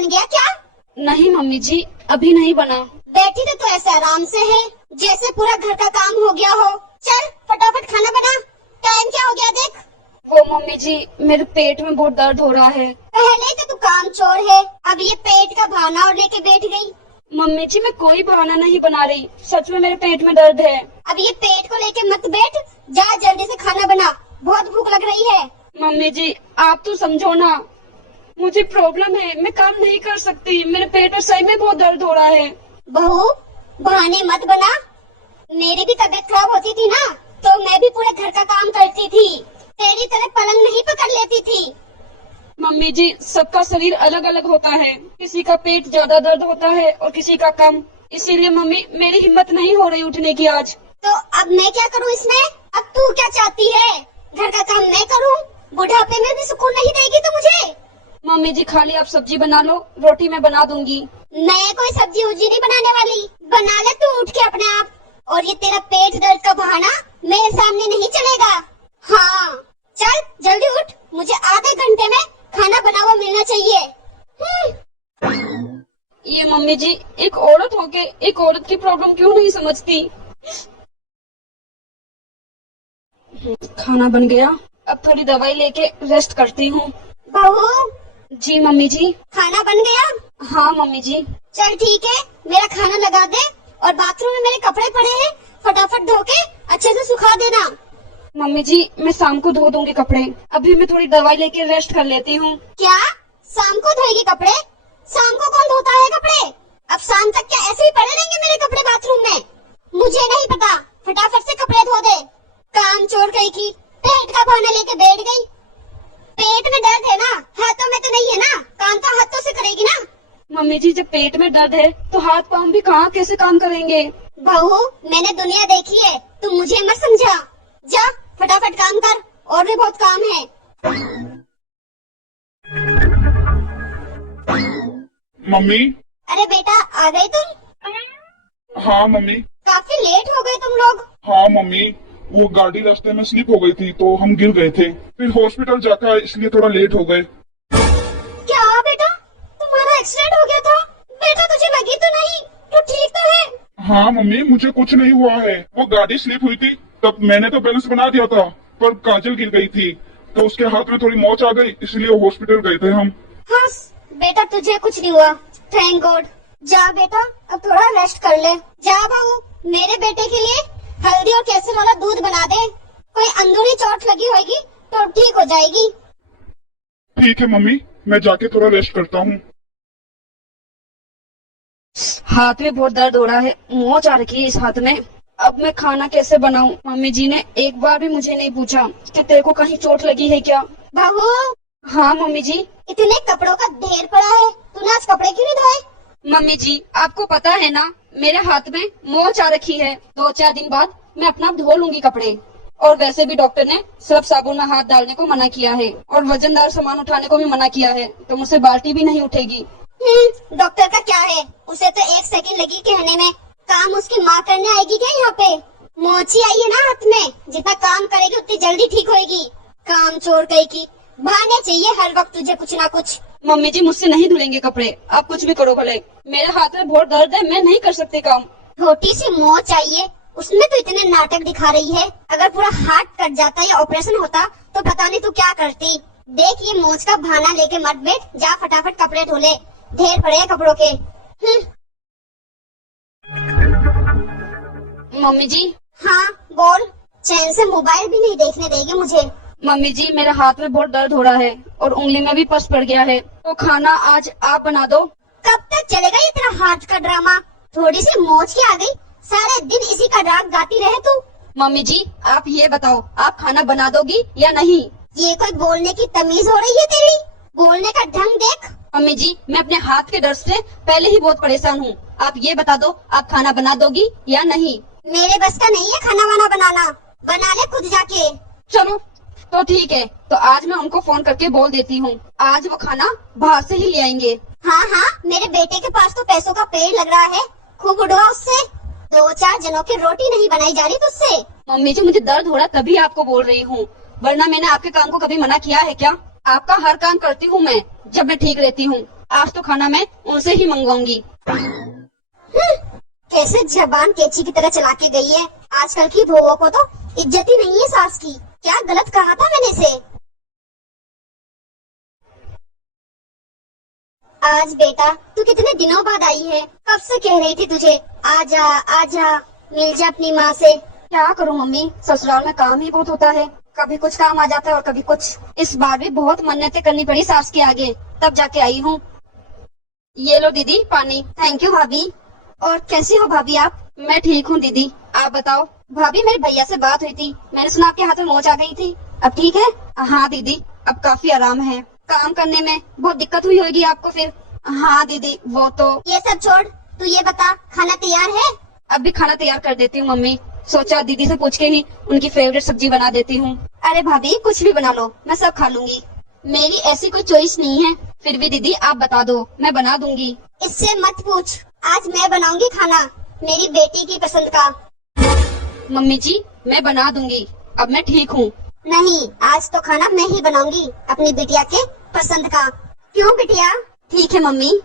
बन गया क्या? नहीं मम्मी जी, अभी नहीं बना। बैठी तो ऐसे आराम से है जैसे पूरा घर का काम हो गया हो। चल फटाफट खाना बना, टाइम क्या हो गया देख। वो मम्मी जी, मेरे पेट में बहुत दर्द हो रहा है। पहले तो तू काम चोर है, अब ये पेट का बहाना और लेके बैठ गई। मम्मी जी, मैं कोई बहाना नहीं बना रही, सच में मेरे पेट में दर्द है। अब ये पेट को लेके मत बैठ, जा जल्दी से खाना बना, बहुत भूख लग रही है। मम्मी जी, आप तो समझो ना, मुझे प्रॉब्लम है, मैं काम नहीं कर सकती, मेरे पेट में सही में बहुत दर्द हो रहा है। बहू बहाने मत बना, मेरी भी तबीयत खराब होती थी ना तो मैं भी पूरे घर का काम करती थी, तेरी तरह पलंग नहीं पकड़ लेती थी। मम्मी जी, सबका शरीर अलग अलग होता है, किसी का पेट ज्यादा दर्द होता है और किसी का कम, इसीलिए मम्मी मेरी हिम्मत नहीं हो रही उठने की आज। तो अब मैं क्या करूं इसमें? अब तू क्या चाहती है? घर का काम मैं करूं? बुढ़ापे में भी सुकून नहीं देगी तो मुझे? मम्मी जी, खाली आप सब्जी बना लो, रोटी मैं बना दूंगी। मैं कोई सब्जी उब्जी नहीं बनाने वाली, बना ले तू उठ के अपने आप। और ये तेरा पेट दर्द का बहाना मेरे सामने नहीं चलेगा। हाँ चल जल्दी उठ, मुझे आधे घंटे में खाना बना हुआ मिलना चाहिए। ये मम्मी जी, एक औरत होके एक औरत की प्रॉब्लम क्यों नहीं समझती। खाना बन गया, अब थोड़ी दवाई लेके रेस्ट करती हूँ। बहू जी मम्मी जी। खाना बन गया? हाँ मम्मी जी। चल ठीक है, मेरा खाना लगा दे और बाथरूम में मेरे कपड़े पड़े हैं, फटाफट धो के अच्छे से सुखा देना। मम्मी जी, मैं शाम को धो दूंगी कपड़े, अभी मैं थोड़ी दवाई लेके रेस्ट कर लेती हूँ। क्या शाम को धोएगी कपड़े? शाम को कौन धोता है कपड़े? अब शाम तक क्या ऐसे ही पड़े रहेंगे मेरे कपड़े बाथरूम में? मुझे नहीं पता, फटाफट से कपड़े धो दे। काम चोर गई की, पेट का बहाना लेके बैठ गई। पेट में दर्द है ना, हाथों में तो नहीं है ना, काम तो हाथों से करेगी ना। मम्मी जी, जब पेट में दर्द है तो हाथ पाँव भी कहाँ कैसे काम करेंगे। बहू मैंने दुनिया देखी है, तुम मुझे मत समझा। जा फटाफट काम कर, और भी बहुत काम है। मम्मी। अरे बेटा आ गए तुम? हाँ मम्मी। काफी लेट हो गए तुम लोग। हाँ मम्मी, वो गाड़ी रास्ते में स्लिप हो गई थी तो हम गिर गए थे, फिर हॉस्पिटल जाकर इसलिए थोड़ा लेट हो गए। क्या बेटा, तुम्हारा एक्सीडेंट हो गया था? बेटा तुझे लगी तो नहीं? तू ठीक तो है? हाँ मम्मी, मुझे कुछ नहीं हुआ है, वो गाड़ी स्लिप हुई थी तब मैंने तो बैलेंस बना दिया था, पर काजल गिर गई थी तो उसके हाथ में थोड़ी मोच आ गई, इसलिए हॉस्पिटल गए थे हम। हाँ बेटा तुझे कुछ नहीं हुआ, थैंक गॉड। जा बेटा अब थोड़ा रेस्ट कर ले। जा बहू, मेरे बेटे के लिए हल्दी और केसर वाला दूध बना दे, कोई अंदरूनी चोट लगी होगी तो ठीक हो जाएगी। ठीक है मम्मी, मैं जाके थोड़ा रेस्ट करता हूँ। हाथ में बहुत दर्द हो रहा है, मोच आ रखी है इस हाथ में, अब मैं खाना कैसे बनाऊं। मम्मी जी ने एक बार भी मुझे नहीं पूछा कि तेरे को कहीं चोट लगी है क्या। बहू। हाँ मम्मी जी। इतने कपड़ों का ढेर पड़ा है, तूने आज कपड़े क्यों नहीं धोए? मम्मी जी, आपको पता है ना, मेरे हाथ में मोच आ रखी है, 2-4 दिन बाद मैं अपना आप धो लूंगी कपड़े। और वैसे भी डॉक्टर ने सर्फ साबुन में हाथ डालने को मना किया है और वजनदार सामान उठाने को भी मना किया है, तो मुझसे बाल्टी भी नहीं उठेगी। डॉक्टर का क्या है, उसे तो 1 सेकंड लगी कहने में, काम उसकी माँ करने आएगी क्या यहाँ पे? मोची आई है ना हाथ में, जितना काम करेगी उतनी जल्दी ठीक होएगी। काम चोर गई की, बहाने चाहिए हर वक्त तुझे कुछ ना कुछ। मम्मी जी, मुझसे नहीं धुलेंगे कपड़े, आप कुछ भी करो भले, मेरे हाथ में बहुत दर्द है, मैं नहीं कर सकती काम। छोटी सी मोच आई है, उसमें तो इतने नाटक दिखा रही है, अगर पूरा हाथ कट जाता या ऑपरेशन होता तो पता नहीं तू क्या करती। देख ये मोच का बहाना लेके मत बैठ, जा फटाफट कपड़े धो ले, ढेर पड़े हैं कपड़ों के। मम्मी जी। हाँ बोल, चैन से मोबाइल भी नहीं देखने देगी मुझे। मम्मी जी, मेरे हाथ में बहुत दर्द हो रहा है और उंगली में भी पस पड़ गया है, तो खाना आज आप बना दो। कब तक चलेगा ये तेरा हाथ का ड्रामा? थोड़ी सी मोच की आ गई, सारे दिन इसी का राग गाती रहे तू। मम्मी जी, आप ये बताओ, आप खाना बना दोगी या नहीं? ये कोई बोलने की तमीज हो रही है तेरी? बोलने का ढंग देख। मम्मी जी, मैं अपने हाथ के दर्द से पहले ही बहुत परेशान हूँ, आप ये बता दो, आप खाना बना दोगी या नहीं? मेरे बस का नहीं है खाना वाना बनाना, बना ले खुद जाके। चलो तो ठीक है, तो आज मैं उनको फोन करके बोल देती हूँ, आज वो खाना बाहर से ही ले आएंगे। हाँ हाँ, मेरे बेटे के पास तो पैसों का पेड़ लग रहा है, खूब उड़वा उससे। 2-4 जनों की रोटी नहीं बनाई जा रही तुझसे। मम्मी जी, मुझे दर्द हो रहा तभी आपको बोल रही हूँ, वरना मैंने आपके काम को कभी मना किया है क्या? आपका हर काम करती हूँ मैं जब मैं ठीक रहती हूँ, आज तो खाना मैं उनसे ही मंगवाऊंगी। कैसे जबान केची की तरह चला के गई है। आजकल की बहुओं को तो इज्जत ही नहीं है सास की। क्या गलत कहा था मैंने इसे। आज बेटा तू कितने दिनों बाद आई है। कब से कह रही थी तुझे आजा आजा मिल जा अपनी माँ से। क्या करूं मम्मी, ससुराल में काम ही बहुत होता है। कभी कुछ काम आ जाता है और कभी कुछ। इस बार भी बहुत मन्नतें करनी पड़ी सास के आगे, तब जाके आई हूँ। ये लो दीदी पानी। थैंक यू भाभी। और कैसी हो भाभी आप। मैं ठीक हूँ दीदी, आप बताओ। भाभी मेरे भैया से बात हुई थी, मैंने सुना आपके हाथ में मोच आ गई थी। अब ठीक है। हाँ दीदी, अब काफी आराम है। काम करने में बहुत दिक्कत हुई होगी आपको फिर। हाँ दीदी, वो तो। ये सब छोड़, तू ये बता खाना तैयार है। अब भी खाना तैयार कर देती हूँ मम्मी। सोचा दीदी से पूछ के ही उनकी फेवरेट सब्जी बना देती हूँ। अरे भाभी कुछ भी बना लो, मैं सब खा लूंगी। मेरी ऐसी कोई चॉइस नहीं है। फिर भी दीदी आप बता दो, मैं बना दूंगी। इससे मत पूछ, आज मैं बनाऊंगी खाना मेरी बेटी की पसंद का। मम्मी जी मैं बना दूंगी, अब मैं ठीक हूँ। नहीं, आज तो खाना मैं ही बनाऊंगी अपनी बिटिया के पसंद का। क्यों बिटिया। ठीक है मम्मी।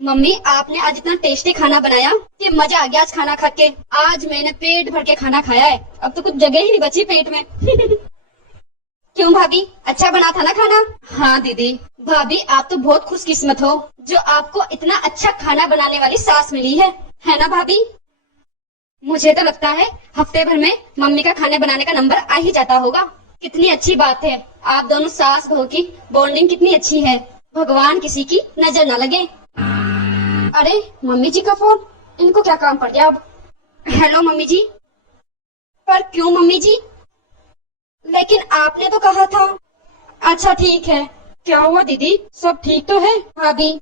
मम्मी आपने आज इतना टेस्टी खाना बनाया कि मजा आ गया आज खाना खा के। आज मैंने पेट भर के खाना खाया है, अब तो कुछ जगह ही नहीं बची पेट में। क्यों भाभी, अच्छा बना था ना खाना। हाँ दीदी। भाभी आप तो बहुत खुशकिस्मत हो जो आपको इतना अच्छा खाना बनाने वाली सास मिली है ना भाभी। मुझे तो लगता है हफ्ते भर में मम्मी का खाने बनाने का नंबर आ ही जाता होगा। कितनी अच्छी बात है, आप दोनों सास बहू की बॉन्डिंग कितनी अच्छी है। भगवान किसी की नजर न लगे। अरे मम्मी जी का फोन, इनको क्या काम पड़ गया अब। हेलो मम्मी जी। पर क्यों मम्मी जी। लेकिन आपने तो कहा था। अच्छा ठीक है। क्या हुआ दीदी, सब ठीक तो है। भाभी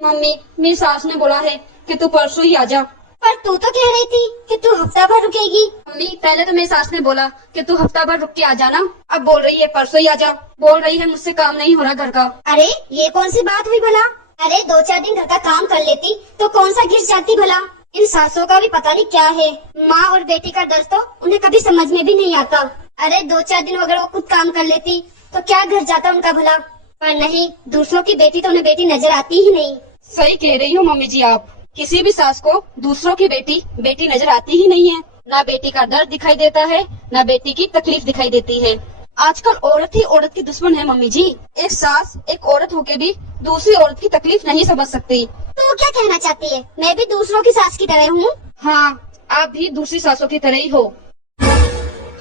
मम्मी मेरी सास ने बोला है कि तू परसों ही आजा। पर तू तो कह रही थी कि तू हफ्ता भर रुकेगी। मम्मी पहले तो मेरी सास ने बोला कि तू हफ्ता भर रुक के आ जाना, अब बोल रही है परसों ही आजा। बोल रही है मुझसे काम नहीं हो रहा घर का। अरे ये कौन सी बात हुई भला। अरे 2-4 दिन घर का काम कर लेती तो कौन सा घिस जाती भला। इन सासों का भी पता नहीं क्या है। माँ और बेटी का दर्द तो उन्हें कभी समझ में भी नहीं आता। अरे 2-4 दिन अगर वो खुद काम कर लेती तो क्या घर जाता उनका भला। पर नहीं, दूसरों की बेटी तो उन्हें बेटी नजर आती ही नहीं। सही कह रही हो मम्मी जी आप। किसी भी सास को दूसरों की बेटी नजर आती ही नहीं है। ना बेटी का दर्द दिखाई देता है, ना बेटी की तकलीफ दिखाई देती है। आजकल औरत ही औरत की दुश्मन है मम्मी जी। एक सास एक औरत होके भी दूसरी औरत की तकलीफ नहीं समझ सकती। तू क्या कहना चाहती है, मैं भी दूसरों की सास की तरह हूँ। हाँ आप भी दूसरी सासों की तरह ही हो।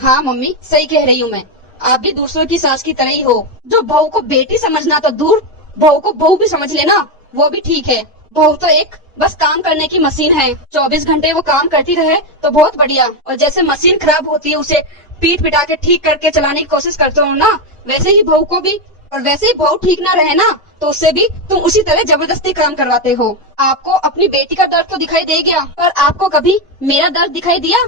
हाँ मम्मी सही कह रही हूँ मैं, आप भी दूसरों की सास की तरह ही हो। जो बहू को बेटी समझना तो दूर, बहू को बहू भी समझ लेना वो भी ठीक है। बहू तो एक बस काम करने की मशीन है, 24 घंटे वो काम करती रहे तो बहुत बढ़िया। और जैसे मशीन खराब होती है उसे पीट पिटा के ठीक करके चलाने की कोशिश करते हो ना, वैसे ही बहू को भी। और वैसे ही बहू ठीक ना रहे ना तो उससे भी तुम उसी तरह जबरदस्ती काम करवाते हो। आपको अपनी बेटी का दर्द तो दिखाई दे गया, पर आपको कभी मेरा दर्द दिखाई दिया।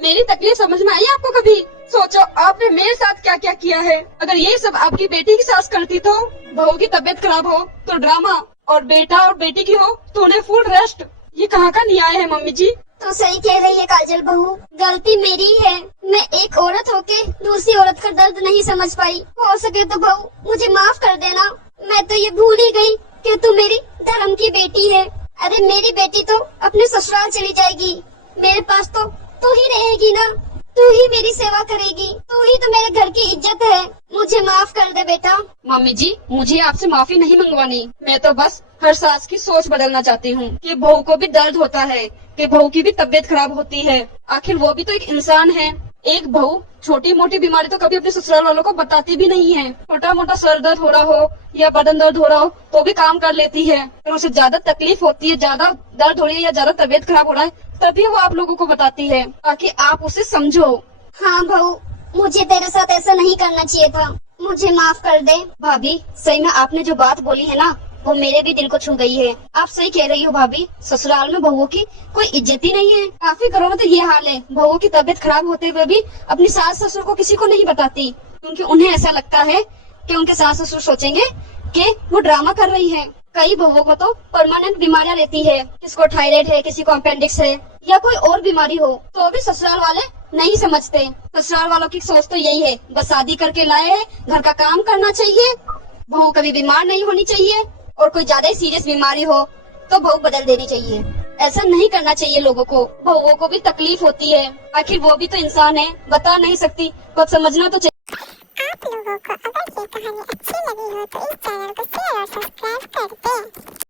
मेरी तकलीफ समझ में आई आपको कभी। सोचो आपने मेरे साथ क्या क्या किया है। अगर ये सब आपकी बेटी की सास करती तो बहू की तबीयत खराब हो तो ड्रामा, और बेटा और बेटी की हो तो उन्हें फुल रेस्ट। ये कहाँ का न्याय है मम्मी जी। तो सही कह रही है काजल बहू, गलती मेरी है। मैं एक औरत होके दूसरी औरत का दर्द नहीं समझ पाई। हो सके तो बहू मुझे माफ कर देना। मैं तो ये भूल ही गई कि तू मेरी धर्म की बेटी है। अरे मेरी बेटी तो अपने ससुराल चली जाएगी, मेरे पास तो तू ही रहेगी ना। तू ही मेरी सेवा करेगी, तू ही तो मेरे घर की इज्जत है। मुझे माफ कर दे बेटा। मम्मी जी मुझे आपसे माफी नहीं मंगवानी। मैं तो बस हर सास की सोच बदलना चाहती हूँ कि बहू को भी दर्द होता है, कि बहू की भी तबीयत खराब होती है। आखिर वो भी तो एक इंसान है। एक बहू छोटी मोटी बीमारी तो कभी अपने ससुराल वालों को बताती भी नहीं है। छोटा मोटा सर दर्द हो रहा हो या बदन दर्द हो रहा हो तो भी काम कर लेती है। और उसे ज्यादा तकलीफ होती है, ज्यादा दर्द हो रही है या ज्यादा तबीयत खराब हो रहा है तभी वो आप लोगों को बताती है, ताकि आप उसे समझो। हाँ बहू, मुझे तेरे साथ ऐसा नहीं करना चाहिए था। मुझे माफ कर दे। भाभी सही में आपने जो बात बोली है ना वो मेरे भी दिल को छू गई है। आप सही कह रही हो भाभी, ससुराल में बहुओं की कोई इज्जत ही नहीं है। काफी घरों में तो ये हाल है, बहुओं की तबीयत खराब होते हुए भी अपनी सास ससुर को किसी को नहीं बताती, क्योंकि उन्हें ऐसा लगता है कि उनके सास ससुर सोचेंगे कि वो ड्रामा कर रही है। कई बहुओं को तो परमानेंट बीमारियां रहती है, किसको थायराइड है, किसी को अपेंडिक्स है या कोई और बीमारी हो, तो भी ससुराल वाले नहीं समझते। ससुराल वालों की सोच तो यही है, बस शादी करके लाए हैं, घर का काम करना चाहिए बहू कभी बीमार नहीं होनी चाहिए और कोई ज्यादा ही सीरियस बीमारी हो तो बहू बदल देनी चाहिए। ऐसा नहीं करना चाहिए लोगों को, बहुओं को भी तकलीफ होती है, आखिर वो भी तो इंसान है, बता नहीं सकती, कुछ समझना तो चाहिए। आप लोगों को अगर ये कहानी अच्छी लगी हो तो इस चैनल को शेयर और सब्सक्राइब कर दें।